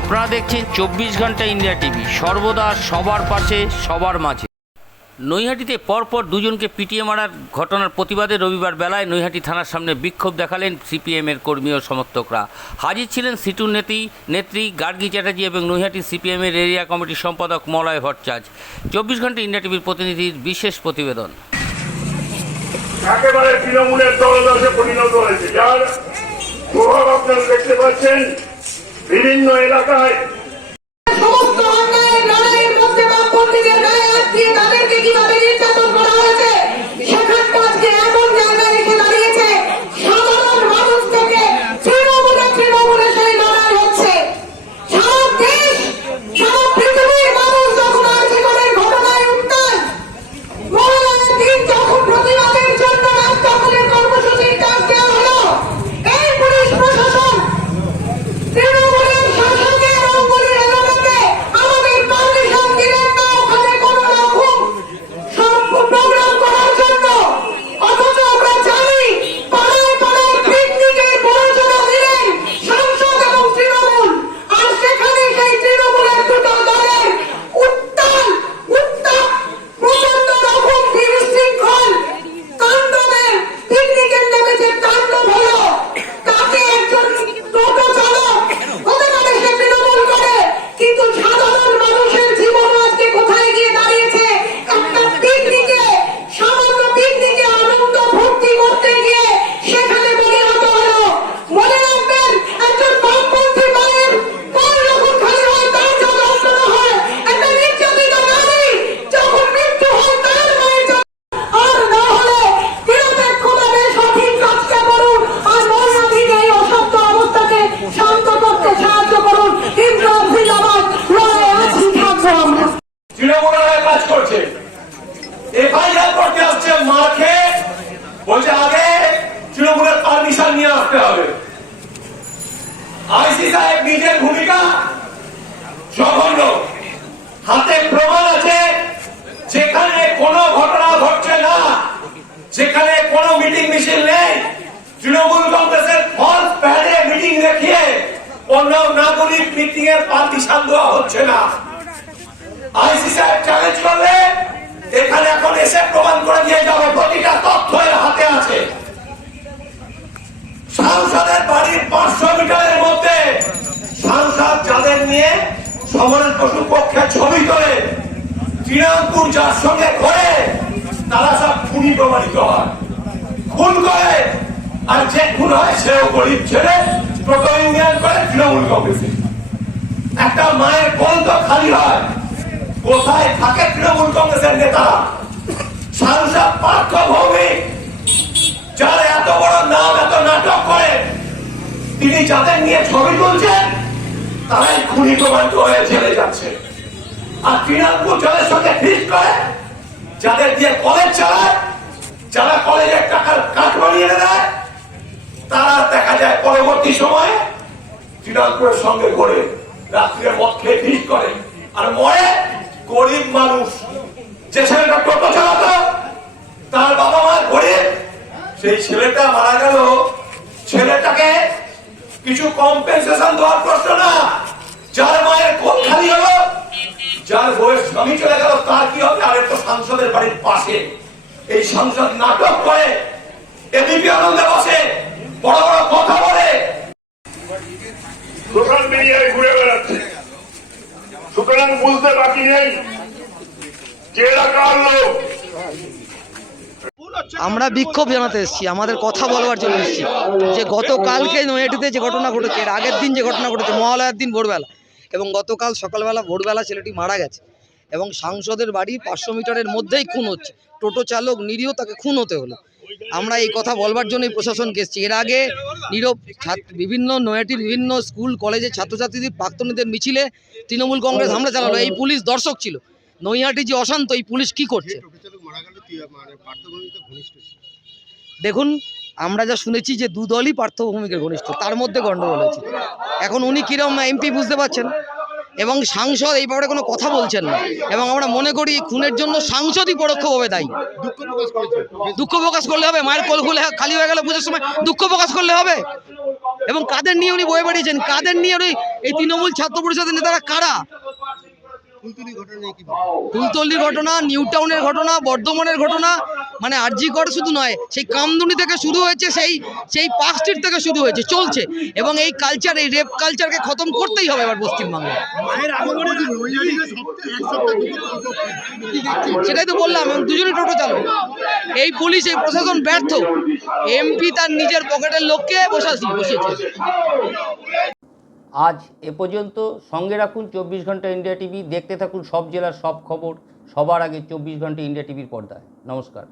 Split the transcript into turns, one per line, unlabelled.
আপনারা দেখছেন চব্বিশ ঘণ্টা ইন্ডিয়া টিভি। সর্বদা সবার পাশে, সবার মাঝে। নৈহাটিতে পরপর দুজনকে পিটিয়ে মারার ঘটনার প্রতিবাদে রবিবার বেলায় নৈহাটি থানার সামনে বিক্ষোভ দেখালেন সিপিএমের কর্মী ও সমর্থকরা। হাজির ছিলেন সিটুর নেত্রী নেত্রী গার্গী চ্যাটার্জি এবং নৈহাটি সিপিএমের এরিয়া কমিটির সম্পাদক মলয় ভট্টাচার্য। চব্বিশ ঘণ্টা ইন্ডিয়া টিভির প্রতিনিধির বিশেষ প্রতিবেদন।
একেবারে তৃণমূলের দলদশে পরিণত হয়েছে। যার প্রভাব আপনারা দেখতে পাচ্ছেন। বিভিন্ন এলাকায় বলছে আগে তৃণমূলের পারমিশন নিয়ে আসতে হবে। আইসি সাহেব নিজের ভূমিকা জঘন্য। হাতে প্রমাণ আছে, যেখানে কোনো ঘটনা ঘটছে না, যেখানে কোনো মিটিং মিছিল নেই। তৃণমূল কংগ্রেসের ফলস প্যাডে মিটিং দেখিয়ে অন্য নাগরিক মিটিং এর পারমিশন দেওয়া হচ্ছে না। আইসি সাহেব চ্যালেঞ্জ করলে এখানে এখন এসে প্রমাণ করে দিয়ে যাবে। প্রতিটা তথ্য এর হাতে আছে সাংসদের বাড়ির পাঁচশো মিটারের মধ্যে সাংসদ যাদের নিয়ে সমরের পশু পক্ষে ছবি তোলে। শ্রীরামপুর যার সঙ্গে করে তারা সব খুনি প্রমাণিত হয়। খুন করে, আর যে খুন হয়, সেও গরিব ছেলে টোটো ইউনিয়ন করে তৃণমূল কংগ্রেসে। একটা মায়ের কোন তো খালি হয়। কোথায় থাকে তৃণমূল কংগ্রেসের নেতা? সাংসদ পার্থ ভৌমিক যার এত বড় নাম, এত নাটক করে, তিনি যাদের নিয়ে ছবি তুলছেন তারাই খুনি প্রমাণিত হয়ে জেলে যাচ্ছে। আর তৃণমূল যাদের সঙ্গে ফিট করে, যাদের দিয়ে কলেজ চালায়, যারা কলেজের টাকার কাঠ বানিয়ে দেয়, তারা দেখা যায় পরবর্তী সময়ে তৃণমূলের সঙ্গে করে রাত্রিরে মদ খেয়ে ফিট করে। আর মরে গরিব মানুষ। যে ছেলেটা টোটো চালাতো, তার বাবা মা গরিব, সেই ছেলেটা মারা গেল। ছেলেটাকে কিছু কম্পেনসেশন দেওয়ার প্রশ্ন না। যার মায়ের কোল খালি হলো যার বয়স স্বামী চলে গেল তার কি হবে? আর তো সাংসদের বাড়ির পাশে। এই সাংসদ নাটক করে এবিপি আনন্দে বসে বড় বড় কথা বলে। সোশ্যাল মিডিয়ায় ঘুরে বেড়াচ্ছে। সুতরাং বুঝতে বাকি নেই যে এলাকার লোক।
আমরা বিক্ষোভ জানাতে এসেছি আমাদের কথা বলবার জন্য এসেছি। যে গতকালকে নৈহাটিতে যে ঘটনা ঘটেছে এর আগের দিন যে ঘটনা ঘটেছে মহালয়ার দিন ভোরবেলা এবং গতকাল সকালবেলা ভোরবেলা ছেলেটি মারা গেছে এবং সাংসদের বাড়ি পাঁচশো মিটারের মধ্যেই খুন হচ্ছে। টোটো চালক নিরীহ তাকে খুন হতে হলো। আমরা এই কথা বলবার জন্যই প্রশাসনকে এসেছি। এর আগে নীরব ছাত্র বিভিন্ন নৈহাটির বিভিন্ন স্কুল কলেজের ছাত্রছাত্রীদের প্রাক্তনীদের মিছিলে তৃণমূল কংগ্রেস হামলা চালালো। এই পুলিশ দর্শক ছিল। নৈহাটি যে অশান্ত এই পুলিশ কি করছে? দেখুন আমরা যা শুনেছি যে দু দলই পার্থভূমিকের ঘনিষ্ঠ তার মধ্যে গণ্ডগোল হয়েছে। এখন উনি কিরম এমপি বুঝতে পারছেন? এবং সাংসদ এই ব্যাপারে কোনো কথা বলছেন না। এবং আমরা মনে করি খুনের জন্য সাংসদই পরোক্ষভাবে দায়ী। দুঃখ প্রকাশ করলে হবে? মায়ের কোল খুলে খালি হয়ে গেল পুজোর সময়। দুঃখ প্রকাশ করলে হবে? এবং কাদের নিয়ে উনি বয়ে বেরিয়েছেন কাদের নিয়ে উনি এই তৃণমূল ছাত্র পরিষদের নেতারা কারা? ফুলতল্লির ঘটনা নিউ টাউনের ঘটনা বর্ধমানের ঘটনা মানে আরজি কর শুধু নয়, সেই কামদুনি থেকে শুরু হয়েছে, সেই সেই পার্ক স্ট্রিট থেকে শুরু হয়েছে, চলছে। এবং এই কালচার এই রেপ কালচারকে খতম করতেই হবে এবার পশ্চিমবাংলায় সেটাই তো বললাম, এবং দুজনে টোটো চালক এই পুলিশ, এই প্রশাসন ব্যর্থ। এমপি তার নিজের পকেটের লোককে বসাছি বসেছে
আজ এ পর্যন্ত সঙ্গে রাখুন চব্বিশ ঘণ্টা ইন্ডিয়া টিভি, দেখতে থাকুন সব জেলার সব খবর, সবার আগে চব্বিশ ঘণ্টা ইন্ডিয়া টিভির পর্দায়। নমস্কার।